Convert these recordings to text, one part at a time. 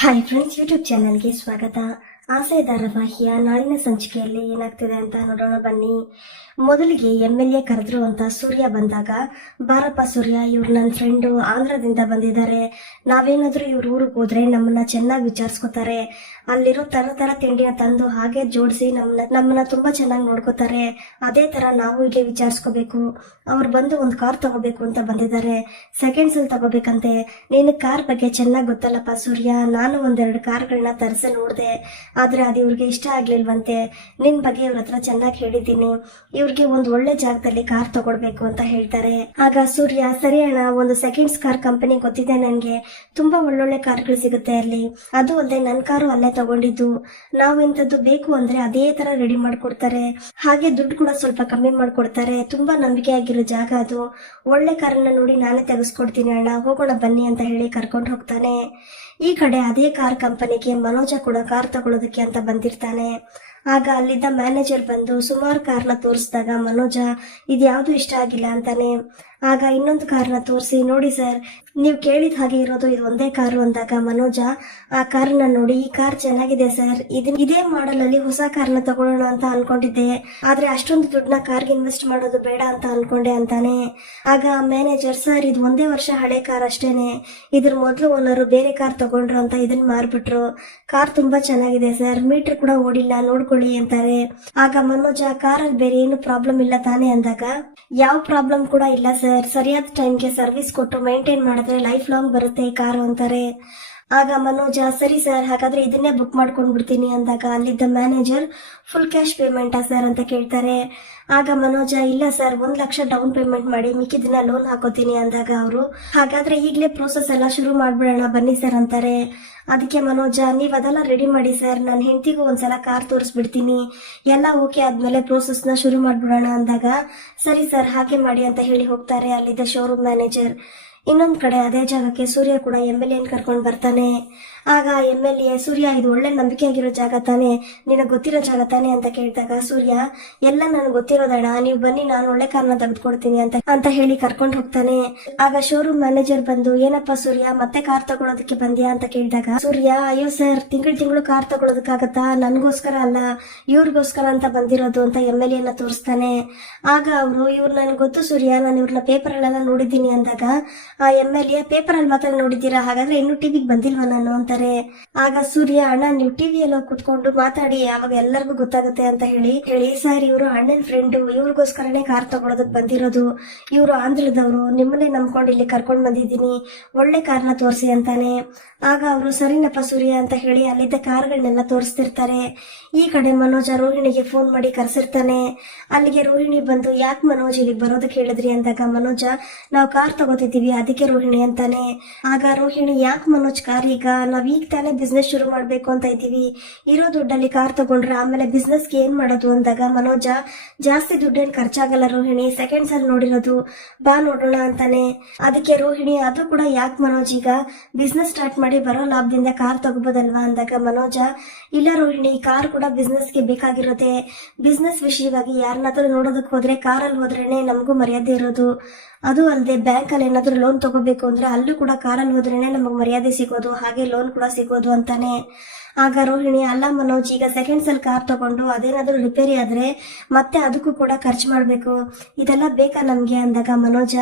Hi friends, YouTube ಚಾನಲ್ಗೆ ಸ್ವಾಗತ. ಆಸೆ ಧಾರಾವಾಹಿಯ ನಾಳಿನ ಸಂಚಿಕೆಯಲ್ಲಿ ಏನಾಗ್ತಿದೆ ಅಂತ ನೋಡೋಣ ಬನ್ನಿ. ಮೊದಲಿಗೆ MLA ಕರೆದ್ರು ಅಂತ ಸೂರ್ಯ ಬಂದಾಗ, ಬಾರಪ್ಪ ಸೂರ್ಯ, ಇವ್ರು ನನ್ನ ಫ್ರೆಂಡು, ಆಂಧ್ರದಿಂದ ಬಂದಿದ್ದಾರೆ, ನಾವೇನಾದ್ರೂ ಇವ್ರ ಊರಿಗೆ ಹೋದ್ರೆ ನಮ್ಮನ್ನ ಚೆನ್ನಾಗಿ ವಿಚಾರಿಸ್ಕೊತಾರೆ, ಅಲ್ಲಿರೋ ತರ ತಿಂಡಿನ ತಂದು ಹಾಗೆ ಜೋಡಿಸಿ ನಮ್ಮನ್ನ ತುಂಬಾ ಚೆನ್ನಾಗಿ ನೋಡ್ಕೋತಾರೆ, ಅದೇ ತರ ನಾವು ಇಲ್ಲಿ ವಿಚಾರಿಸ್ಕೋಬೇಕು, ಅವ್ರು ಬಂದು ಒಂದು ಕಾರ್ ತಗೋಬೇಕು ಅಂತ ಬಂದಿದ್ದಾರೆ, ಸೆಕೆಂಡ್ಸ್ ಅಲ್ಲಿ ತಗೋಬೇಕಂತೆ. ನೀನು ಕಾರ್ ಬಗ್ಗೆ ಚೆನ್ನಾಗಿ ಗೊತ್ತಲ್ಲಪ್ಪ ಸೂರ್ಯ, ನಾನು ಒಂದೆರಡು ಕಾರ್ಗಳನ್ನ ತರಿಸಿ ನೋಡಿದೆ, ಆದ್ರೆ ಅದು ಇವ್ರಿಗೆ ಇಷ್ಟ ಆಗ್ಲಿಲ್ವಂತೆ. ನಿನ್ ಬಗ್ಗೆ ಇವ್ರ ಹತ್ರ ಚೆನ್ನಾಗಿ ಹೇಳಿದ್ದೀನಿ, ಇವ್ರಿಗೆ ಒಂದು ಒಳ್ಳೆ ಜಾಗದಲ್ಲಿ ಕಾರ್ ತಗೊಳ್ಬೇಕು ಅಂತ ಹೇಳ್ತಾರೆ. ಆಗ ಸೂರ್ಯ, ಸರಿ ಅಣ್ಣ, ಒಂದು ಸೆಕೆಂಡ್ಸ್ ಕಾರ್ ಕಂಪನಿ ಗೊತ್ತಿದೆ ನನ್ಗೆ, ತುಂಬಾ ಒಳ್ಳೊಳ್ಳೆ ಕಾರ್ಗಳು ಸಿಗುತ್ತೆ ಅಲ್ಲಿ, ಅದು ಅಲ್ಲದೆ ನನ್ ಕಾರು ಅಲ್ಲೇ ತಗೊಂಡಿದ್ದು, ನಾವು ಇಂಥದ್ದು ಬೇಕು ಅಂದ್ರೆ ಅದೇ ತರ ರೆಡಿ ಮಾಡ್ಕೊಡ್ತಾರೆ, ಹಾಗೆ ದುಡ್ಡು ಕೂಡ ಸ್ವಲ್ಪ ಕಮ್ಮಿ ಮಾಡ್ಕೊಡ್ತಾರೆ, ತುಂಬಾ ನಂಬಿಕೆ ಆಗಿರೋ ಜಾಗ ಅದು, ಒಳ್ಳೆ ಕಾರನ್ನ ನೋಡಿ ನಾನೇ ತೆಗೆಸ್ಕೊಡ್ತೀನಿ ಅಣ್ಣ, ಹೋಗೋಣ ಬನ್ನಿ ಅಂತ ಹೇಳಿ ಕರ್ಕೊಂಡು ಹೋಗ್ತಾನೆ. ಈ ಕಡೆ ಅದೇ ಕಾರ್ ಕಂಪನಿಗೆ ಮನೋಜ ಕೂಡ ಕಾರ್ ತಗೊಳ್ಳೋದಕ್ಕೆ ಅಂತ ಬಂದಿರ್ತಾನೆ. ಆಗ ಅಲ್ಲಿದ್ದ ಮ್ಯಾನೇಜರ್ ಬಂದು ಸುಮಾರು ಕಾರ್ನ ತೋರಿಸಿದಾಗ ಮನೋಜ ಇದ್ಯಾವುದು ಇಷ್ಟ ಆಗಿಲ್ಲ ಅಂತಾನೆ. ಆಗ ಇನ್ನೊಂದು ಕಾರ್ನ ತೋರಿಸಿ, ನೋಡಿ ಸರ್, ನೀವು ಕೇಳಿದ ಹಾಗೆ ಇರೋದು ಇದು ಒಂದೇ ಕಾರು ಅಂದಾಗ ಮನೋಜ ಆ ಕಾರ್ನ ನೋಡಿ, ಈ ಕಾರ್ ಚೆನ್ನಾಗಿದೆ ಸರ್, ಇದೇ ಮಾಡಲ್ ಅಲ್ಲಿ ಹೊಸ ಕಾರ್ನ ತಗೊಳ್ಳೋಣ ಅಂತ ಅನ್ಕೊಂಡಿದ್ದೆ, ಆದ್ರೆ ಅಷ್ಟೊಂದು ದುಡ್ಡನ್ನ ಕಾರ್ಗೆ ಇನ್ವೆಸ್ಟ್ ಮಾಡೋದು ಬೇಡ ಅಂತ ಅನ್ಕೊಂಡೆ ಅಂತಾನೆ. ಆಗ ಮ್ಯಾನೇಜರ್, ಸರ್, ಇದು ಒಂದೇ ವರ್ಷ ಹಳೆ ಕಾರ್ ಅಷ್ಟೇನೆ, ಇದ್ರ ಮೊದಲು ಓನರು ಬೇರೆ ಕಾರ್ ತಗೊಂಡ್ರು ಅಂತ ಇದನ್ನ ಮಾರ್ಬಿಟ್ರು, ಕಾರ್ ತುಂಬಾ ಚೆನ್ನಾಗಿದೆ ಸರ್, ಮೀಟರ್ ಕೂಡ ಓಡಿಲ್ಲ, ನೋಡ್ಕೊಳ್ಳಿ ಅಂತಾರೆ. ಆಗ ಮನೋಜ, ಕಾರಲ್ಲಿ ಬೇರೆ ಏನು ಪ್ರಾಬ್ಲಮ್ ಇಲ್ಲ ತಾನೇ ಅಂದಾಗ, ಯಾವ ಪ್ರಾಬ್ಲಮ್ ಕೂಡ ಇಲ್ಲ ಸರ್, ಸರಿಯಾದ ಟೈಮ್ಗೆ ಸರ್ವಿಸ್ ಕೊಟ್ಟು ಮೇಂಟೈನ್ ಮಾಡಿದ್ರೆ ಲೈಫ್ ಲಾಂಗ್ ಬರುತ್ತೆ ಈ ಕಾರು ಅಂತಾರೆ. ಆಗ ಮನೋಜ, ಸರಿ ಸರ್, ಹಾಗಾದ್ರೆ ಇದನ್ನೇ ಬುಕ್ ಮಾಡ್ಕೊಂಡ್ ಬಿಡ್ತೀನಿ ಅಂದಾಗ ಅಲ್ಲಿದ್ದ ಮ್ಯಾನೇಜರ್, ಫುಲ್ ಕ್ಯಾಶ್ ಪೇಮೆಂಟಾ ಸರ್ ಅಂತ ಕೇಳ್ತಾರೆ. ಆಗ ಮನೋಜ, ಇಲ್ಲ ಸರ್, 1 ಲಕ್ಷ ಡೌನ್ ಪೇಮೆಂಟ್ ಮಾಡಿ ಮಿಕ್ಕಿದಿನ ಲೋನ್ ಹಾಕೋತೀನಿ ಅಂದಾಗ ಅವರು, ಹಾಗಾದ್ರೆ ಈಗಲೇ ಪ್ರೋಸೆಸ್ ಎಲ್ಲ ಶುರು ಮಾಡ್ಬಿಡೋಣ ಬನ್ನಿ ಸರ್ ಅಂತಾರೆ. ಅದಕ್ಕೆ ಮನೋಜ, ನೀವ್ ಅದೆಲ್ಲ ರೆಡಿ ಮಾಡಿ ಸರ್, ನಾನು ಹೆಂಡತಿಗೂ ಒಂದ್ಸಲ ಕಾರ್ ತೋರಿಸ್ಬಿಡ್ತೀನಿ, ಎಲ್ಲ ಓಕೆ ಆದ್ಮೇಲೆ ಪ್ರೋಸೆಸ್ ನ ಶುರು ಮಾಡ್ಬಿಡೋಣ ಅಂದಾಗ, ಸರಿ ಸರ್, ಹಾಗೆ ಮಾಡಿ ಅಂತ ಹೇಳಿ ಹೋಗ್ತಾರೆ ಅಲ್ಲಿದ್ದ ಶೋರೂಮ್ ಮ್ಯಾನೇಜರ್. ಇನ್ನೊಂದ್ ಕಡೆ ಅದೇ ಜಾಗಕ್ಕೆ ಸೂರ್ಯ ಕೂಡ MLA ಕರ್ಕೊಂಡು ಬರ್ತಾನೆ. ಆಗ MLA, ಸೂರ್ಯ, ಇದು ಒಳ್ಳೆ ನಂಬಿಕೆ ಆಗಿರೋ ಜಾಗ ತಾನೆ, ನಿನಗೆ ಗೊತ್ತಿರೋ ಜಾಗ ತಾನೆ ಅಂತ ಕೇಳಿದಾಗ ಸೂರ್ಯ, ಎಲ್ಲ ನನಗೆ ಗೊತ್ತಿರೋದಣ್ಣ, ನೀವು ಬನ್ನಿ, ನಾನು ಒಳ್ಳೆ ಕಾರ್ನ ತೆಗೆದುಕೊಡ್ತೀನಿ ಅಂತ ಹೇಳಿ ಕರ್ಕೊಂಡು ಹೋಗ್ತಾನೆ. ಆಗ ಶೋರೂಮ್ ಮ್ಯಾನೇಜರ್ ಬಂದು, ಏನಪ್ಪ ಸೂರ್ಯ, ಮತ್ತೆ ಕಾರ್ ತಗೊಳೋದಕ್ಕೆ ಬಂದ್ಯಾ ಅಂತ ಕೇಳಿದಾಗ ಸೂರ್ಯ, ಅಯ್ಯೋ ಸರ್, ತಿಂಗಳು ಕಾರ್ ತಗೊಳೋದಕ್ಕಾಗತ್ತಾ, ನನ್ಗೋಸ್ಕರ ಅಲ್ಲ, ಇವ್ರಿಗೋಸ್ಕರ ಅಂತ ಬಂದಿರೋದು ಅಂತ MLA ತೋರಿಸ್ತಾನೆ. ಆಗ ಅವರು, ಇವ್ರು ನನ್ಗೆ ಗೊತ್ತು ಸೂರ್ಯ, ನಾನು ಇವ್ರನ್ನ ಪೇಪರ್ ಅಲ್ಲೆಲ್ಲ ನೋಡಿದ್ದೀನಿ ಅಂದಾಗ ಆ MLA, ಪೇಪರ್ ಅಲ್ಲಿ ಮಾತ್ರ ನೋಡಿದ್ದೀರಾ, ಹಾಗಾದ್ರೆ ಇನ್ನು ಟಿವಿಗೆ ಬಂದಿಲ್ವಾ ನಾನು ಅಂತಾರೆ. ಆಗ ಸೂರ್ಯ, ಅಣ್ಣ, ನೀವು ಟಿವಿಯಲ್ಲಿ ಕುತ್ಕೊಂಡು ಮಾತಾಡಿ, ಆವಾಗ ಎಲ್ಲರಿಗೂ ಗೊತ್ತಾಗುತ್ತೆ ಅಂತ ಹೇಳಿ ಸರ್, ಇವರು ಅಣ್ಣನ ಫ್ರೆಂಡು, ಇವ್ರಿಗೋಸ್ಕರನೇ ಕಾರ್ ತಗೊಳೋದಕ್ ಬಂದಿರೋದು, ಇವರು ಆಂಧ್ರದವರು, ನಿಮ್ಮನ್ನೇ ನಂಬ್ಕೊಂಡು ಇಲ್ಲಿ ಕರ್ಕೊಂಡ್ ಬಂದಿದ್ದೀನಿ, ಒಳ್ಳೆ ಕಾರ್ನ ತೋರಿಸಿ ಅಂತಾನೆ. ಆಗ ಅವರು, ಸರಿನಪ್ಪ ಸೂರ್ಯ ಅಂತ ಹೇಳಿ ಅಲ್ಲಿದ್ದ ಕಾರ್ಗಳನ್ನೆಲ್ಲ ತೋರಿಸ್ತಿರ್ತಾರೆ. ಈ ಕಡೆ ಮನೋಜ ರೋಹಿಣಿಗೆ ಫೋನ್ ಮಾಡಿ ಕರೆಸಿರ್ತಾನೆ. ಅಲ್ಲಿಗೆ ರೋಹಿಣಿ ಬಂದು, ಯಾಕೆ ಮನೋಜ್ ಇಲ್ಲಿಗೆ ಬರೋದಕ್ಕೆ ಹೇಳಿದ್ರಿ ಅಂದಾಗ ಮನೋಜ, ನಾವು ಕಾರ್ ತಗೋತಿದ್ದೀವಿ ಅದಕ್ಕೆ ರೋಹಿಣಿ ಅಂತಾನೆ. ಆಗ ರೋಹಿಣಿ, ಯಾಕೆ ಮನೋಜ್ ಕಾರ್, ಈಗ ನಾವ್ ಈಗ ತಾನೇ ಬಿಸ್ನೆಸ್ ಶುರು ಮಾಡ್ಬೇಕು ಅಂತ ಇದ್ದೀವಿ, ಇರೋ ದುಡ್ಡಲ್ಲಿ ಕಾರ್ ತಗೊಂಡ್ರೆ ಆಮೇಲೆ ಬಿಸ್ನೆಸ್ಗೆ ಏನ್ ಮಾಡೋದು ಅಂದಾಗ ಮನೋಜ, ಜಾಸ್ತಿ ದುಡ್ಡೇನ್ ಖರ್ಚಾಗಲ್ಲ ರೋಹಿಣಿ, ಸೆಕೆಂಡ್ಸ್ ಅಲ್ಲಿ ನೋಡಿರೋದು, ಬಾ ನೋಡೋಣ ಅಂತಾನೆ. ಅದಕ್ಕೆ ರೋಹಿಣಿ, ಅದು ಕೂಡ ಯಾಕೆ ಮನೋಜ್, ಈಗ ಬಿಸ್ನೆಸ್ ಸ್ಟಾರ್ಟ್ ಮಾಡಿ ಬರೋ ಲಾಭದಿಂದ ಕಾರ್ ತಗೋಬೋದಲ್ವಾ ಅಂದಾಗ ಮನೋಜ, ಇಲ್ಲ ರೋಹಿಣಿ, ಕಾರ್ ಕೂಡ ಬಿಸ್ನೆಸ್ಗೆ ಬೇಕಾಗಿರುತ್ತೆ, ಬಿಸ್ನೆಸ್ ವಿಷಯವಾಗಿ ಯಾರನ್ನಾದ್ರೂ ನೋಡೋದಕ್ಕೆ ಹೋದ್ರೆ ಕಾರಲ್ಲಿ ಹೋದ್ರೇನೆ ನಮಗೂ ಮರ್ಯಾದೆ ಇರೋದು, ಅದು ಅಲ್ಲದೆ ಬ್ಯಾಂಕ್ ಅಲ್ಲಿ ಏನಾದ್ರೂ ಲೋನ್ ತಗೋಬೇಕು ಅಂದ್ರೆ ಅಲ್ಲೂ ಕೂಡ ಕಾರಲ್ಲಿ ಹೋದ್ರೇನೆ ನಮಗ್ ಮರ್ಯಾದೆ ಸಿಗೋದು, ಹಾಗೆ ಲೋನ್ ಕೂಡ ಸಿಗೋದು ಅಂತಾನೆ. ಆಗ ರೋಹಿಣಿ, ಅಲ್ಲ ಮನೋಜ್, ಈಗ ಸೆಕೆಂಡ್ಸ್ ಅಲ್ಲಿ ಕಾರ್ ತಗೊಂಡು ಅದೇನಾದ್ರೂ ರಿಪೇರಿ ಆದ್ರೆ ಮತ್ತೆ ಅದಕ್ಕೂ ಕೂಡ ಖರ್ಚು ಮಾಡ್ಬೇಕು, ಇದೆಲ್ಲ ಬೇಕಾ ನಮ್ಗೆ ಅಂದಾಗ ಮನೋಜ,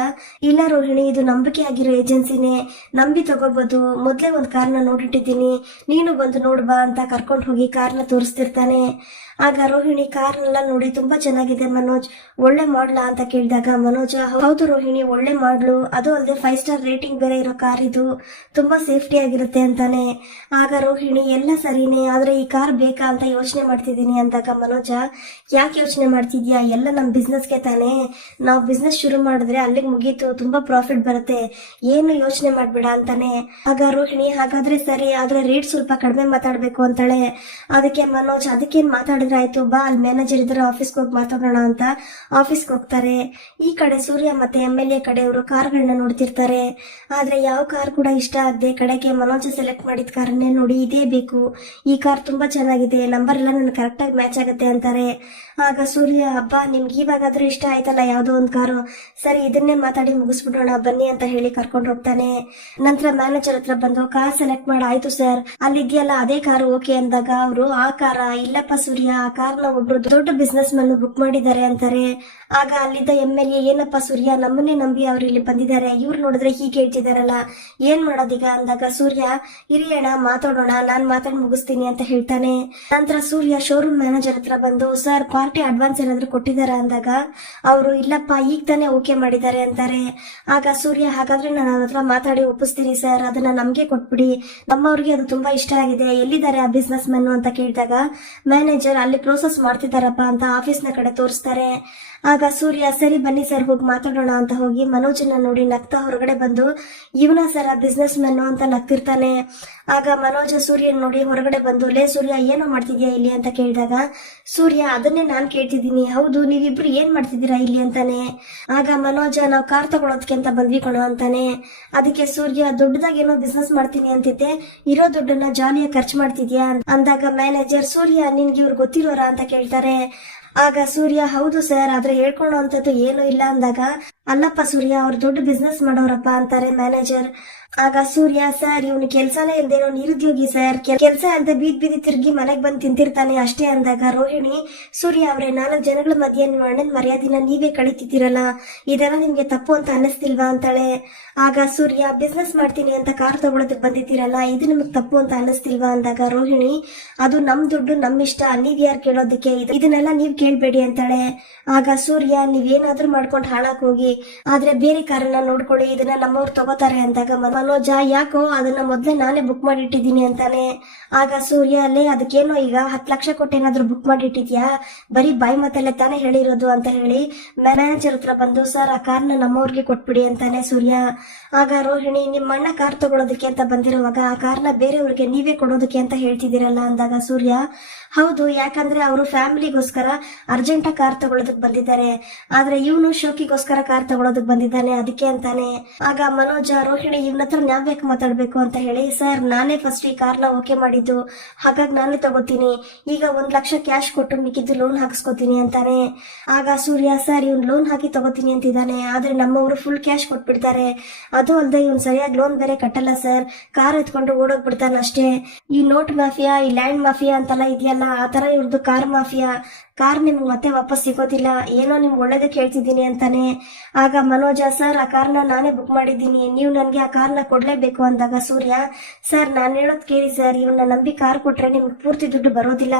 ಇಲ್ಲ ರೋಹಿಣಿ, ಇದು ನಂಬಿಕೆ ಆಗಿರೋ ಏಜೆನ್ಸಿನೇ, ನಂಬಿ ತಗೋಬಹುದು, ಮೊದ್ಲೇ ಒಂದು ಕಾರ್ನ ನೋಡಿಟ್ಟಿದ್ದೀನಿ, ನೀನು ಬಂದು ನೋಡ್ಬಾ ಅಂತ ಕರ್ಕೊಂಡು ಹೋಗಿ ಕಾರ್ನ ತೋರಿಸ್ತಿರ್ತಾನೆ. ಆಗ ರೋಹಿಣಿ ಕಾರ್ನೆಲ್ಲ ನೋಡಿ, ತುಂಬಾ ಚೆನ್ನಾಗಿದೆ ಮನೋಜ್, ಒಳ್ಳೆ ಮಾಡ್ಲಾ ಅಂತ ಕೇಳಿದಾಗ ಮನೋಜ, ಹೌದು ರೋಹಿಣಿ, ಒಳ್ಳೆ ಮಾಡ್ಲು, ಅದು ಅಲ್ಲದೆ 5 ಸ್ಟಾರ್ ರೇಟಿಂಗ್ ಬೇರೆ ಇರೋ ಕಾರ್ ಇದು, ತುಂಬಾ ಸೇಫ್ಟಿ ಆಗಿರುತ್ತೆ ಅಂತಾನೆ. ಆಗ ರೋಹಿಣಿ, ಎಲ್ಲ ಸರಿನೇ, ಆದ್ರೆ ಈ ಕಾರ್ ಬೇಕಾ ಅಂತ ಯೋಚನೆ ಮಾಡ್ತಿದ್ದೀನಿ ಅಂದಾಗ ಮನೋಜ, ಯಾಕೆ ಯೋಚನೆ ಮಾಡ್ತಿದ್ಯಾ, ಎಲ್ಲ ನಮ್ ಬಿಸ್ನೆಸ್ಗೆ ತಾನೆ, ನಾವು ಬಿಸ್ನೆಸ್ ಶುರು ಮಾಡಿದ್ರೆ ಅಲ್ಲಿಗೆ ಮುಗೀತು, ತುಂಬಾ ಪ್ರಾಫಿಟ್ ಬರುತ್ತೆ, ಏನು ಯೋಚನೆ ಮಾಡ್ಬೇಡ ಅಂತಾನೆ. ಆಗ ರೋಹಿಣಿ, ಹಾಗಾದ್ರೆ ಸರಿ, ಆದ್ರೆ ರೇಟ್ ಸ್ವಲ್ಪ ಕಡಿಮೆ ಮಾತಾಡ್ಬೇಕು ಅಂತಾಳೆ. ಅದಕ್ಕೆ ಮನೋಜ್, ಅದಕ್ಕೇನ್ ಮಾತಾಡಿದ್ರೆ ಆಯ್ತು, ಬಾ, ಅಲ್ಲಿ ಮ್ಯಾನೇಜರ್ ಇದ್ರೆ ಆಫೀಸ್ಗೆ ಹೋಗಿ ಮಾತಾಡೋಣ ಅಂತ ಆಫೀಸ್ಗೆ ಹೋಗ್ತಾರೆ. ಈ ಕಡೆ ಸೂರ್ಯ ಮತ್ತೆ MLA ಕಡೆಯವರು ಕಾರ್ಗಳನ್ನ ನೋಡ್ತಿರ್ತಾರೆ. ಆದ್ರೆ ಯಾವ ಕಾರ್ ಕೂಡ ಇಷ್ಟ ಆಗದೆ ಕಡೆಗೆ ಮನೋಜ್ ಸೆಲೆಕ್ಟ್ ಮಾಡಿದ ಕಾರನ್ನೇ ನೋಡಿ, ಇದೇ ಬೇಕು, ಈ ಕಾರ್ ತುಂಬಾ ಚೆನ್ನಾಗಿದೆ, ನಂಬರ್ ಎಲ್ಲ ನನ್ಗೆ ಕರೆಕ್ಟ್ ಆಗಿ ಮ್ಯಾಚ್ ಆಗುತ್ತೆ ಅಂತಾರೆ. ಆಗ ಸೂರ್ಯ, ಹಬ್ಬ ನಿಮ್ಗೆ ಇವಾಗಾದ್ರೂ ಇಷ್ಟ ಆಯ್ತಲ್ಲ ಯಾವ್ದೋ ಒಂದು ಕಾರು, ಸರಿ ಇದನ್ನೇ ಮಾತಾಡಿ ಮುಗಿಸ್ಬಿಡೋಣ ಬನ್ನಿ ಅಂತ ಹೇಳಿ ಕರ್ಕೊಂಡು ಹೋಗ್ತಾನೆ. ನಂತರ ಮ್ಯಾನೇಜರ್ ಹತ್ರ ಬಂದು ಕಾರ್ ಸೆಲೆಕ್ಟ್ ಮಾಡಿ ಆಯ್ತು ಸರ್, ಅಲ್ಲಿದ್ಯಲ್ಲ ಅದೇ ಕಾರು ಓಕೆ ಅಂದಾಗ ಅವರು, ಆ ಕಾರ ಇಲ್ಲಪ್ಪ ಸೂರ್ಯ, ಆ ಕಾರ್ನ ಒಬ್ರು ದೊಡ್ಡ ಬಿಸ್ನೆಸ್ ಮನ್ ಬುಕ್ ಮಾಡಿದ್ದಾರೆ ಅಂತಾರೆ. ಆಗ ಅಲ್ಲಿದ್ದ MLA, ಏನಪ್ಪ ಸೂರ್ಯ, ನಮ್ಮನ್ನೇ ನಂಬಿ ಅವ್ರು ಇಲ್ಲಿ ಬಂದಿದ್ದಾರೆ, ಇವ್ರು ನೋಡಿದ್ರೆ ಹೀಗೆ ಹೇಳ್ತಿದಾರಲ್ಲ, ಏನ್ ಮಾಡೋದೀಗ ಅಂದಾಗ ಸೂರ್ಯ, ಇರಿ ಅಣ್ಣ ಮಾತಾಡೋಣ, ನಾನ್ ಮಾತಾಡಿ ಮುಗಿಸ್ತೀನಿ ಅಂತ ಹೇಳ್ತಾನೆ. ನಂತರ ಸೂರ್ಯ ಶೋರೂಮ್ ಮ್ಯಾನೇಜರ್ ಹತ್ರ ಬಂದು, ಸರ್ ಪಾರ್ಟಿ ಅಡ್ವಾನ್ಸ್ ಏನಾದ್ರು ಕೊಟ್ಟಿದಾರ ಅಂದಾಗ ಅವರು, ಇಲ್ಲಪ್ಪ ಈಗ ತಾನೇ ಓಕೆ ಮಾಡಿದ್ದಾರೆ ಅಂತಾರೆ. ಆಗ ಸೂರ್ಯ, ಹಾಗಾದ್ರೆ ನಾನು ಅವ್ರ ಹತ್ರ ಮಾತಾಡಿ ಒಪ್ಪಿಸ್ತೀನಿ ಸರ್, ಅದನ್ನ ನಮ್ಗೆ ಕೊಟ್ಬಿಡಿ, ನಮ್ಮವ್ರಿಗೆ ಅದು ತುಂಬಾ ಇಷ್ಟ ಆಗಿದೆ, ಎಲ್ಲಿದ್ದಾರೆ ಆ ಬಿಸ್ನೆಸ್ ಮೆನ್ ಅಂತ ಕೇಳಿದಾಗ ಮ್ಯಾನೇಜರ್, ಅಲ್ಲಿ ಪ್ರೋಸೆಸ್ ಮಾಡ್ತಿದ್ದಾರಪ್ಪ ಅಂತ ಆಫೀಸ್ ನ ಕಡೆ ತೋರಿಸ್ತಾರೆ. ಆಗ ಸೂರ್ಯ, ಸರಿ ಬನ್ನಿ ಸರ್ ಹೋಗಿ ಮಾತಾಡೋಣ ಅಂತ ಹೋಗಿ ಮನೋಜನ್ನ ನೋಡಿ ನಗ್ತಾ ಹೊರಗಡೆ ಬಂದು, ಇವನ ಸರ್ ಆ ಬಿಸ್ನೆಸ್ ಮೆನ್ ಅಂತ ನಗ್ತಿರ್ತಾನೆ. ಆಗ ಮನೋಜ ಸೂರ್ಯನ್ ನೋಡಿ ಹೊರಗಡೆ ಬಂದು, ಲೇ ಸೂರ್ಯ ಏನೋ ಮಾಡ್ತಿದ್ಯಾ ಇಲ್ಲಿ ಅಂತ ಕೇಳಿದಾಗ ಸೂರ್ಯ, ಅದನ್ನೇ ನಾನ್ ಕೇಳ್ತಿದ್ದೀನಿ, ಹೌದು ನೀವಿಬ್ರು ಏನ್ ಮಾಡ್ತಿದ್ದೀರಾ ಇಲ್ಲಿ ಅಂತಾನೆ. ಆಗ ಮನೋಜ, ನಾವು ಕಾರ್ ತಗೊಳೋದಕ್ಕೆ ಅಂತ ಬಂದ್ವಿ ಕಣೋ ಅಂತಾನೆ. ಅದಕ್ಕೆ ಸೂರ್ಯ, ದೊಡ್ಡದಾಗಿ ಏನೋ ಬಿಸ್ನೆಸ್ ಮಾಡ್ತೀನಿ ಅಂತಿದ್ದೆ, ಇರೋ ದುಡ್ಡನ್ನ ಜಾಲಿಯಾಗಿ ಖರ್ಚು ಮಾಡ್ತಿದ್ಯಾ ಅಂದಾಗ ಮ್ಯಾನೇಜರ್, ಸೂರ್ಯ ನಿನ್ಗೆ ಇವ್ರು ಗೊತ್ತಿರೋರ ಅಂತ ಕೇಳ್ತಾರೆ. ಆಗ ಸೂರ್ಯ, ಹೌದು ಸರ್, ಆದ್ರೆ ಹೇಳ್ಕೊಳ್ಳೋ ಅಂತದ್ದು ಏನೂ ಇಲ್ಲ ಅಂದಾಗ, ಅಲ್ಲಪ್ಪ ಸೂರ್ಯ, ಅವ್ರು ದೊಡ್ಡ ಬಿಸ್ನೆಸ್ ಮಾಡೋರಪ್ಪ ಅಂತಾರೆ ಮ್ಯಾನೇಜರ್. ಆಗ ಸೂರ್ಯ, ಸರ್ ಇವನು ಕೆಲ್ಸಾನೇ ಇಲ್ದೇನೋ ನಿರುದ್ಯೋಗಿ ಸರ್, ಕೆಲ್ಸ ಅಲ್ದೆ ಬೀದಿ ತಿರುಗಿ ಮನೆಗ್ ಬಂದು ತಿಂತಿರ್ತಾನೆ ಅಷ್ಟೇ ಅಂದಾಗ ರೋಹಿಣಿ, ಸೂರ್ಯ ಅವ್ರೆ, 4 ಜನಗಳ ಮಧ್ಯೆ ನಿಮ್ಮ ಅಣ್ಣನ ಮರ್ಯಾದಿನ ನೀವೇ ಕಳೀತಿದ್ದೀರಲ್ಲ, ಇದೆಲ್ಲ ನಿಮ್ಗೆ ತಪ್ಪು ಅಂತ ಅನ್ನಿಸ್ತಿಲ್ವಾ ಅಂತಾಳೆ. ಆಗ ಸೂರ್ಯ, ಬಿಸ್ನೆಸ್ ಮಾಡ್ತೀನಿ ಅಂತ ಕಾರ್ ತಗೊಳೋದಕ್ಕೆ ಬಂದಿದ್ದೀರಲ್ಲ, ಇದು ನಿಮಗ್ ತಪ್ಪು ಅಂತ ಅನ್ನಿಸ್ತಿಲ್ವಾ ಅಂದಾಗ ರೋಹಿಣಿ, ಅದು ನಮ್ ದುಡ್ಡು ನಮ್ ಇಷ್ಟ, ನೀವ್ ಯಾರು ಕೇಳೋದಕ್ಕೆ, ಇದನ್ನೆಲ್ಲ ನೀವ್ ಕೇಳ್ಬೇಡಿ ಅಂತಾಳೆ. ಆಗ ಸೂರ್ಯ, ನೀವೇನಾದ್ರೂ ಮಾಡ್ಕೊಂಡು ಹಾಳಾಕ್ ಹೋಗಿ, ಆದ್ರೆ ಬೇರೆ ಕಾರನ್ನ ನೋಡ್ಕೊಳ್ಳಿ, ಇದನ್ನ ನಮ್ಮವ್ರು ತಗೋತಾರೆ ಅಂದಾಗ ಮನೋಜ, ಯಾಕೋ ಅದನ್ನ ಮೊದ್ಲೇ ನಾನೇ ಬುಕ್ ಮಾಡಿಟ್ಟಿದ್ದೀನಿ ಅಂತಾನೆ. ಆಗ ಸೂರ್ಯ, ಅಲ್ಲೇ ಅದಕ್ಕೇನೋ ಈಗ 10 ಲಕ್ಷ ಕೊಟ್ಟೇನಾದ್ರೂ ಬುಕ್ ಮಾಡಿಟ್ಟಿದ್ಯಾ, ಬರೀ ಬಾಯಿ ಮತ್ತಲ್ಲೇ ತಾನೇ ಹೇಳಿರೋದು ಅಂತ ಹೇಳಿ ಮ್ಯಾನೇಜರ್ ಹತ್ರ ಬಂದು, ಸರ್ ಆ ಕಾರ್ನ ನಮ್ಮವ್ರಿಗೆ ಕೊಟ್ಬಿಡಿ ಅಂತಾನೆ ಸೂರ್ಯ. ಆಗ ರೋಹಿಣಿ, ನಿಮ್ಮ ಅಣ್ಣ ಕಾರ್ ತಗೊಳೋದಕ್ಕೆ ಅಂತ ಬಂದಿರುವಾಗ ಆ ಕಾರ್ನ ಬೇರೆಯವ್ರಿಗೆ ನೀವೇ ಕೊಡೋದಕ್ಕೆ ಅಂತ ಹೇಳ್ತಿದ್ದೀರಲ್ಲ ಅಂದಾಗ ಸೂರ್ಯ, ಹೌದು, ಯಾಕಂದ್ರೆ ಅವರು ಫ್ಯಾಮಿಲಿಗೋಸ್ಕರ ಅರ್ಜೆಂಟ್ ಕಾರ್ ತಗೊಳೋದಕ್ ಬಂದಿದ್ದಾರೆ, ಆದ್ರೆ ಇವನು ಶೋಕಿಗೋಸ್ಕರ ಕಾರ್ ತಗೊಳೋದಕ್ ಬಂದಿದ್ದಾನೆ, ಅದಕ್ಕೆ ಅಂತಾನೆ. ಆಗ ಮನೋಜ, ರೋಹಿಣಿ ಇವನ ಹತ್ರ ನ್ಯಾವ್ಬೇಕು ಮಾತಾಡ್ಬೇಕು ಅಂತ ಹೇಳಿ, ಸರ್ ನಾನೇ ಫಸ್ಟ್ ಈ ಕಾರ್ನ ಓಕೆ ಮಾಡಿದ್ದು, ಹಾಗಾಗಿ ನಾನೇ ತಗೋತೀನಿ, ಈಗ 1 ಲಕ್ಷ ಕ್ಯಾಶ್ ಕೊಟ್ಟು ಮಿಕ್ಕಿದ್ದು ಲೋನ್ ಹಾಕಿಸ್ಕೋತೀನಿ ಅಂತಾನೆ. ಆಗ ಸೂರ್ಯ, ಸರ್ ಇವ್ನು ಲೋನ್ ಹಾಕಿ ತಗೋತೀನಿ ಅಂತಿದ್ದಾನೆ, ಆದ್ರೆ ನಮ್ಮವರು ಫುಲ್ ಕ್ಯಾಶ್ ಕೊಟ್ಬಿಡ್ತಾರೆ, ಅದು ಅಲ್ಲದೆ ಇವ್ನು ಸರಿಯಾಗಿ ಲೋನ್ ಬೇರೆ ಕಟ್ಟಲ್ಲ ಸರ್, ಕಾರ್ ಎತ್ಕೊಂಡು ಓಡೋಗ್ಬಿಡ್ತಾನೆ ಅಷ್ಟೇ. ಈ ನೋಟ್ ಮಾಫಿಯಾ, ಈ ಲ್ಯಾಂಡ್ ಮಾಫಿಯಾ ಅಂತೆಲ್ಲ ಇದೆಯಲ್ಲ, ಆ ತರ ಇವ್ರದ್ದು ಕಾರ್ ಮಾಫಿಯಾ, ಕಾರ್ ನಿಮ್ಗೆ ಮತ್ತೆ ವಾಪಸ್ ಸಿಗೋದಿಲ್ಲ, ಏನೋ ನಿಮ್ಗೆ ಒಳ್ಳೇದಕ್ಕೆ ಹೇಳ್ತಿದ್ದೀನಿ ಅಂತಾನೆ. ಆಗ ಮನೋಜ, ಸರ್ ಆ ಕಾರ್ನ ನಾನೇ ಬುಕ್ ಮಾಡಿದ್ದೀನಿ, ನೀವು ನನ್ಗೆ ಆ ಕಾರ್ನ ಕೊಡ್ಲೇಬೇಕು ಅಂದಾಗ ಸೂರ್ಯ, ಸರ್ ನಾನು ಹೇಳೋದ್ ಕೇಳಿ ಸರ್, ಇವನ್ನ ನಂಬಿ ಕಾರ್ ಕೊಟ್ರೆ ನಿಮ್ಗೆ ಪೂರ್ತಿ ದುಡ್ಡು ಬರೋದಿಲ್ಲ,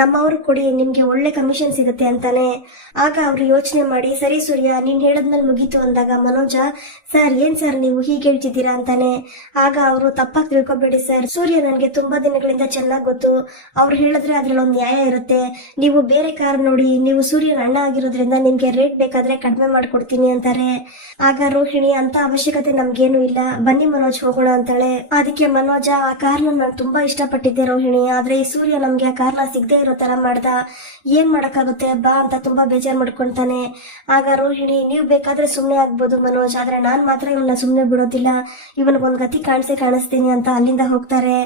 ನಮ್ಮವ್ರು ಕೊಡಿ, ನಿಮ್ಗೆ ಒಳ್ಳೆ ಕಮಿಷನ್ ಸಿಗುತ್ತೆ ಅಂತಾನೆ. ಆಗ ಅವ್ರು ಯೋಚನೆ ಮಾಡಿ, ಸರಿ ಸೂರ್ಯ ನೀನ್ ಹೇಳದ್ಮೇಲೆ ಮುಗೀತು ಅಂದಾಗ ಮನೋಜ, ಸರ್ ಏನ್ ಸರ್ ನೀವು ಹೀಗೆ ಹೇಳ್ತಿದ್ದೀರಾ ಅಂತಾನೆ. ಆಗ ಅವರು, ತಪ್ಪಾಗಿ ತಿಳ್ಕೊಬೇಡಿ ಸರ್, ಸೂರ್ಯ ನನ್ಗೆ ತುಂಬಾ ದಿನಗಳಿಂದ ಚೆನ್ನಾಗ್ ಗೊತ್ತು, ಅವ್ರು ಹೇಳಿದ್ರೆ ಅದ್ರಲ್ಲಿ ಒಂದು ನ್ಯಾಯ ಇರುತ್ತೆ, ನೀವು ಬೇರೆ ಕಾರ್ ನೋಡಿ, ನೀವು ಸೂರ್ಯನ ಅಣ್ಣ ಆಗಿರೋದ್ರಿಂದ ನಿಮ್ಗೆ ರೇಟ್ ಬೇಕಾದ್ರೆ ಕಡಿಮೆ ಮಾಡ್ಕೊಡ್ತೀನಿ ಅಂತಾರೆ. ಆಗ ರೋಹಿಣಿ, ಅಂತ ಅವಶ್ಯಕತೆ ನಮ್ಗೇನು ಇಲ್ಲ, ಬನ್ನಿ ಮನೋಜ್ ಹೋಗೋಣ ಅಂತಾಳೆ. ಅದಕ್ಕೆ ಮನೋಜ, ಆ ಕಾರ್ನ ನಾನು ತುಂಬಾ ಇಷ್ಟಪಟ್ಟಿದ್ದೆ ರೋಹಿಣಿ, ಆದ್ರೆ ಈ ಸೂರ್ಯ ನಮ್ಗೆ ಆ ಕಾರ್ನ ಸಿಗದೆ ಇರೋ ತರ ಮಾಡ್ದ, ಏನ್ ಮಾಡಕ್ಕಾಗುತ್ತೆ ಬಾ ಅಂತ ತುಂಬಾ ಬೇಜಾರ್ ಮಾಡ್ಕೊಂತಾನೆ. ಆಗ ರೋಹಿಣಿ, ನೀವ್ ಬೇಕಾದ್ರೆ ಸುಮ್ನೆ ಆಗ್ಬೋದು ಮನೋಜ್, ಆದ್ರೆ ನಾನ್ ಮಾತ್ರ ಇವನ್ನ ಸುಮ್ನೆ ಬಿಡೋದಿಲ್ಲ, ಇವನ್ಗೊಂದ್ ಗತಿ ಕಾಣಿಸ್ತೀನಿ ಅಂತ ಅಲ್ಲಿಂದ ಹೋಗ್ತಾರೆ.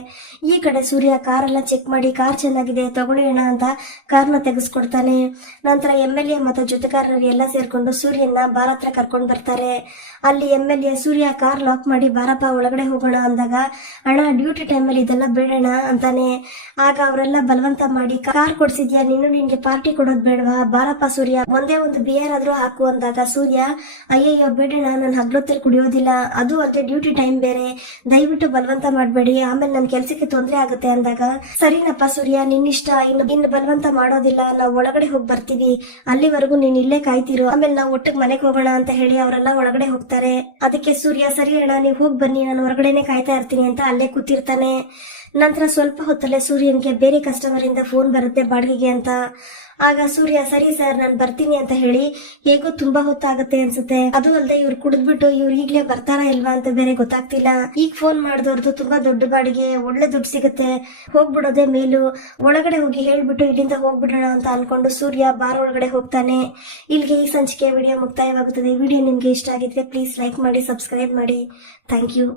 ಈ ಕಡೆ ಸೂರ್ಯ ಕಾರೆಲ್ಲ ಚೆಕ್ ಮಾಡಿ, ಕಾರ್ ಚೆನ್ನಾಗಿದೆ ತಗೊಳ್ಳೋಣ ಅಂತ ಕಾರ್ನ ತೆಗೆಸ್ಕೊಡ್ತಾನೆ. ನಂತರ MLA ಮತ್ತು ಜೊತೆಗಾರರು ಎಲ್ಲ ಸೇರ್ಕೊಂಡು ಸೂರ್ಯನ ಬಾರ್ ಹತ್ರ ಕರ್ಕೊಂಡ್ ಬರ್ತಾರೆ. ಅಲ್ಲಿ MLA, ಸೂರ್ಯ ಕಾರ್ ಲಾಕ್ ಮಾಡಿ ಬಾರಪ್ಪ ಒಳಗಡೆ ಹೋಗೋಣ ಅಂದಾಗ, ಅಣ್ಣ ಡ್ಯೂಟಿ ಟೈಮಲ್ಲಿ ಇದೆಲ್ಲ ಬೇಡಣ ಅಂತಾನೆ. ಆಗ ಅವರೆಲ್ಲ ಬಲವಂತ ಮಾಡಿ, ಕಾರ್ ಕೊಡ್ಸಿದ್ಯಾ ನೀನು, ನಿನ್ಗೆ ಪಾರ್ಟಿ ಕೊಡೋದ್ ಬೇಡವಾ, ಬಾರಪ್ಪ ಸೂರ್ಯ ಒಂದೇ ಒಂದು ಬಿಯರ್ ಆದ್ರೂ ಹಾಕು ಅಂದಾಗ ಸೂರ್ಯ, ಅಯ್ಯಯ್ಯೋ ಬೇಡಣ, ನಾನು ಹಗ್ಲೊತ್ತಲ್ಲಿ ಕುಡಿಯೋದಿಲ್ಲ, ಅದು ಅಲ್ಲದೆ ಡ್ಯೂಟಿ ಟೈಮ್ ಬೇರೆ, ದಯವಿಟ್ಟು ಬಲವಂತ ಮಾಡ್ಬೇಡಿ, ಆಮೇಲೆ ನನ್ ಕೆಲ್ಸಕ್ಕೆ ತೊಂದರೆ ಆಗುತ್ತೆ ಅಂದಾಗ, ಸರಿನಪ್ಪ ಸೂರ್ಯ ನಿನ್ನಿಷ್ಟ, ಇನ್ನು ಬಲವಂತ ಮಾಡೋದಿಲ್ಲ, ನಾವು ಒಳಗಡೆ ಹೋಗಿ ಬರ್ತೀವಿ, ಅಲ್ಲಿವರೆಗೂ ನೀನ್ ಇಲ್ಲೇ ಕಾಯ್ತಿರೋ, ಆಮೇಲೆ ನಾವು ಒಟ್ಟಿಗೆ ಮನೆಗೆ ಹೋಗೋಣ ಅಂತ ಹೇಳಿ ಅವರೆಲ್ಲ ಒಳಗಡೆ ಹೋಗ್ತಾರೆ. ಅದಕ್ಕೆ ಸೂರ್ಯ, ಸರಿ ಅಣ್ಣ ನೀವು ಹೋಗಿ ಬನ್ನಿ, ನಾನು ಹೊರಗಡೆನೆ ಕಾಯ್ತಾ ಇರ್ತೀನಿ ಅಂತ ಅಲ್ಲೇ ಕೂತಿರ್ತಾನೆ. ನಂತರ ಸ್ವಲ್ಪ ಹೊತ್ತಲ್ಲೇ ಸೂರ್ಯನ್ಗೆ ಬೇರೆ ಕಸ್ಟಮರ್ ಇಂದ ಫೋನ್ ಬರುತ್ತೆ ಬಾಡಿಗೆಗೆ ಅಂತ. ಆಗ ಸೂರ್ಯ, ಸರಿ ಸರ್ ನಾನು ಬರ್ತೀನಿ ಅಂತ ಹೇಳಿ, ಹೇಗೋ ತುಂಬಾ ಹೊತ್ತಾಗುತ್ತೆ ಅನ್ಸುತ್ತೆ, ಅದು ಅಲ್ಲದೆ ಇವ್ರು ಕುಡಿದ್ಬಿಟ್ಟು ಇವ್ರು ಈಗ್ಲೇ ಬರ್ತಾರಾ ಇಲ್ವಾ ಅಂತ ಬೇರೆ ಗೊತ್ತಾಗ್ತಿಲ್ಲ, ಈಗ ಫೋನ್ ಮಾಡಿದವ್ರದ್ದು ತುಂಬಾ ದೊಡ್ಡ ಬಾಡಿಗೆ, ಒಳ್ಳೆ ದುಡ್ಡು ಸಿಗುತ್ತೆ, ಹೋಗ್ಬಿಡೋದೇ ಮೇಲು, ಒಳಗಡೆ ಹೋಗಿ ಹೇಳ್ಬಿಟ್ಟು ಇಲ್ಲಿಂದ ಹೋಗ್ಬಿಡೋಣ ಅಂತ ಅನ್ಕೊಂಡು ಸೂರ್ಯ ಬಾರ್ ಒಳಗಡೆ ಹೋಗ್ತಾನೆ. ಇಲ್ಲಿಗೆ ಈ ಸಂಚಿಕೆ ವಿಡಿಯೋ ಮುಕ್ತಾಯವಾಗುತ್ತದೆ. ವಿಡಿಯೋ ನಿಮ್ಗೆ ಇಷ್ಟ ಆಗಿದ್ರೆ ಪ್ಲೀಸ್ ಲೈಕ್ ಮಾಡಿ, ಸಬ್ಸ್ಕ್ರೈಬ್ ಮಾಡಿ. Thank you.